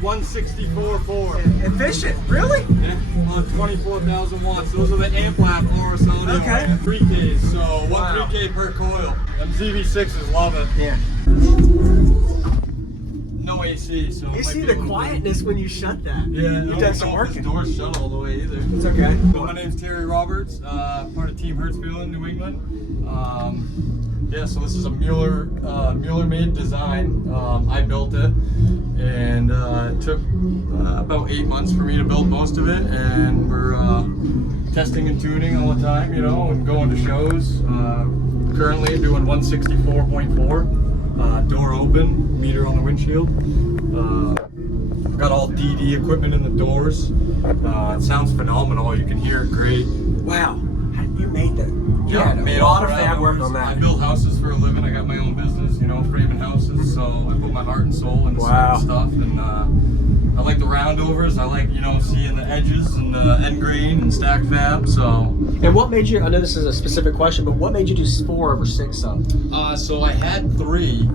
164.4. Efficient, really? Yeah, on 24,000 watts. Those are the amp lab Aurras audio. Okay. 3Ks, so one Wow. 3K per coil. Them ZV6s love it. Yeah. No AC, so You see the quietness when you shut that. Yeah, You've done some work. This door's shut all the way either. It's okay. Well, my name's Terry Roberts, part of Team Hertzfield, New England. Yeah, so this is a Mueller-made design. I built it, and it took about 8 months for me to build most of it. And we're testing and tuning all the time, you know, and going to shows. Currently doing 164.4, door open, meter on the windshield. Got all DD equipment in the doors. It sounds phenomenal. You can hear it great. Wow. You made that. Yeah, You made a lot of all fab work hours. on that. I build houses for a living. I got my own business, you know, framing houses. So I put my heart and soul into certain stuff. And I like the roundovers. I like, you know, seeing the edges and the end grain and stack fab. So. And what made you? I know this is a specific question, but what made you do 4 over 6 of? So I had 3,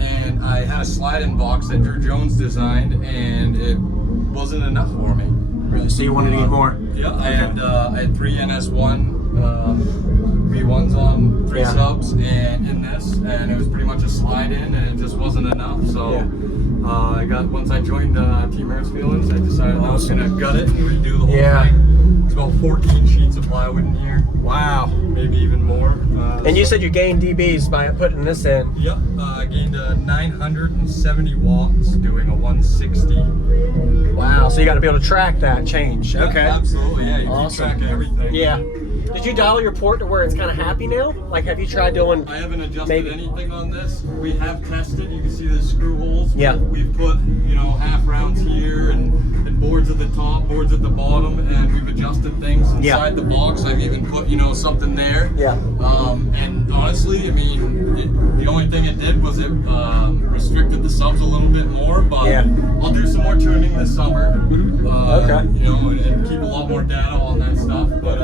and I had a slide-in box that Drew Jones designed, and it wasn't enough for me. Really? So you wanted to get more? Yeah, I had 3 NS1 V1s on 3 subs, and in this, and it was pretty much a slide-in, and it just wasn't enough. So once I joined Team Hertzfield, I decided I was gonna gut it and redo the whole thing. It's about 14 sheets of plywood in here. Wow. Maybe even more. And you said you gained dBs by putting this in. Yep, I gained 970 watts doing a 160. Wow, so you got to be able to track that change. Yeah, Okay. absolutely, yeah, you Awesome. keep track of everything. Yeah. Did you dial your port to where it's kind of happy now? Like, have you tried doing? I haven't adjusted anything on this. We have tested. You can see the screw holes. Yeah. We've put, you know, half rounds here and boards at the top, boards at the bottom, and we've adjusted things inside the box. I've even put, you know, something there. Yeah. And honestly, I mean, the only thing it did was it restricted the subs a little bit more. But I'll do some more tuning this summer. Okay. You know, and keep a lot more data on that stuff. But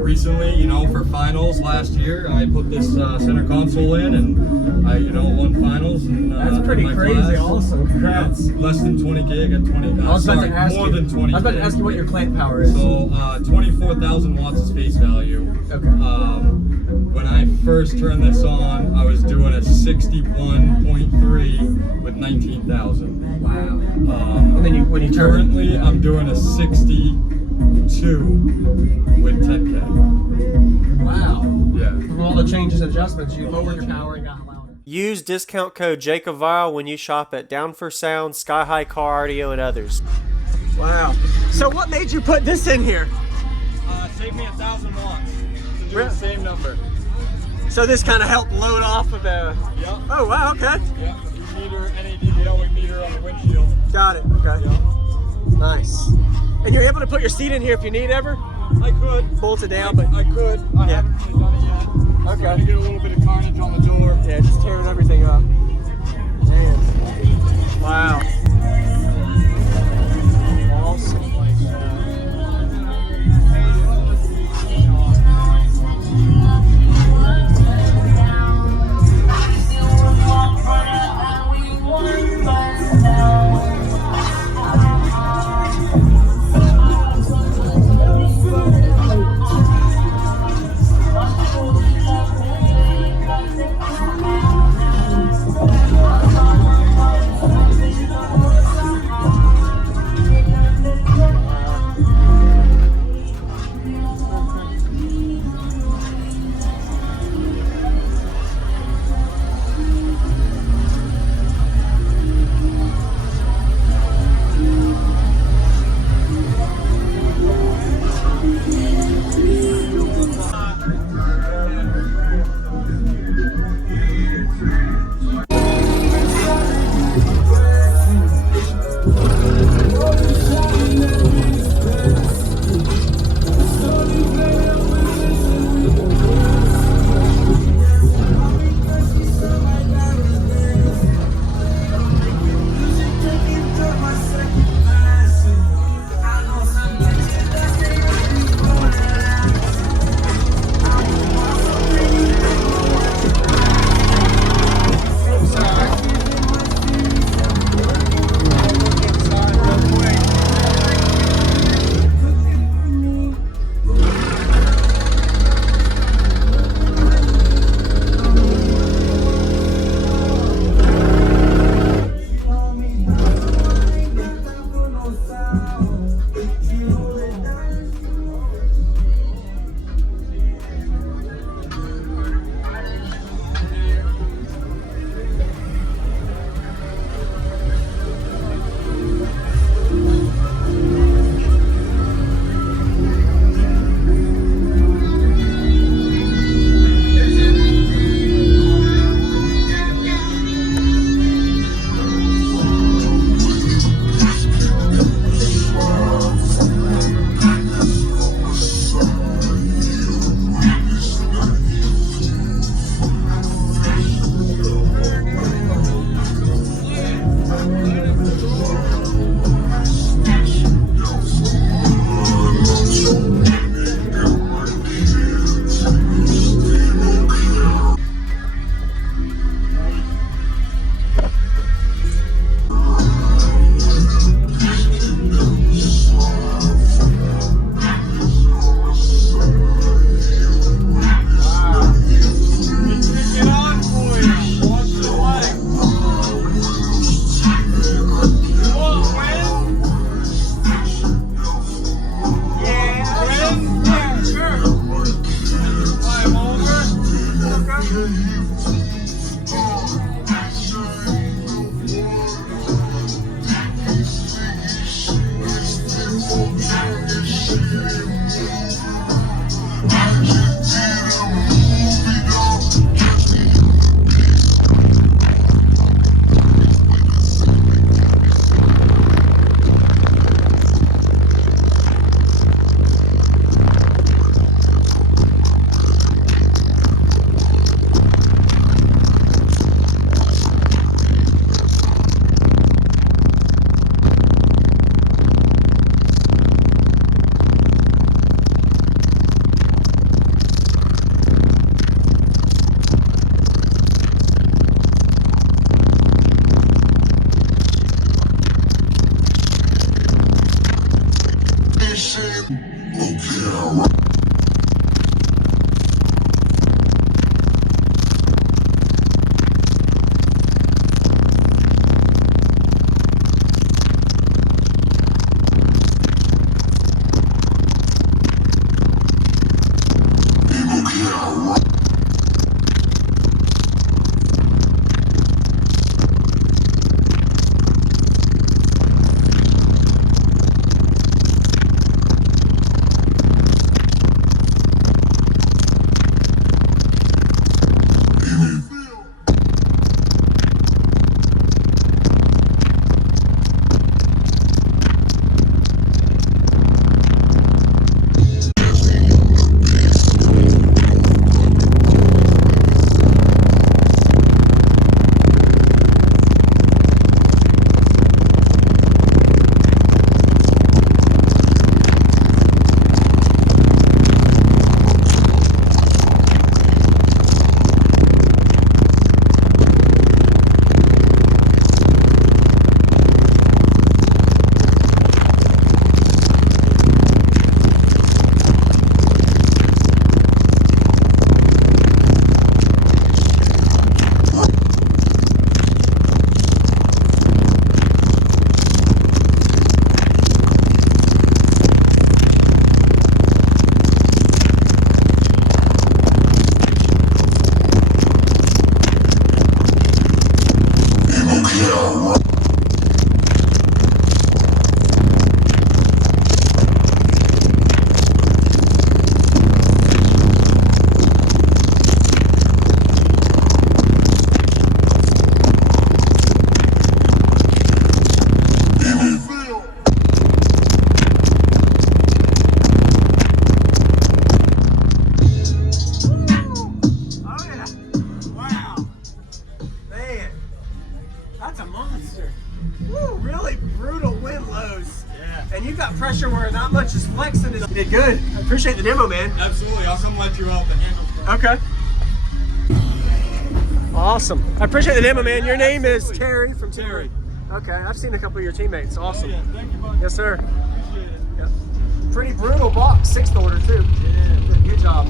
recently, you know, for finals last year, I put this center console in, and I, you know, won finals. And, that's pretty crazy. Class. Awesome. Congrats. Less than 20K. I got 20. More than 20K. I was about to ask you what your clamp power is. So 24,000 watts is face value. Okay. When I first turned this on, I was doing a 61.3 with 19,000. Wow. And then when you currently, I'm doing a 62 with 10K. Wow. Yeah. From all the changes and adjustments, you lowered your power and got louder. Use discount code JacobViral when you shop at Down for Sound, SkyHigh Car Audio, and others. Wow. So what made you put this in here? Saved me 1,000 watts to do the same number. So this kind of helped load off of the... Yep. Oh, wow, okay. Yep. We meter NADVL, we meter on the windshield. Got it, okay. Yep. Nice. And you're able to put your seat in here if you need ever? I could. Bolt it down, but... I could. I haven't really done it yet. Okay. Trying to get a little bit of carnage on the door. Yeah, just tearing everything up. Man. Wow. Awesome. And you've got pressure where not much is flexing. You did good. I appreciate the demo, man. Absolutely. I'll come let you out the handles. Okay. Awesome. I appreciate the demo, man. Your name is Terry from Terry. Okay. I've seen a couple of your teammates. Awesome. Oh, yeah. Thank you, buddy. Yes, sir. Appreciate it. Yep. Pretty brutal box, 6th order, too. Yeah. Good job.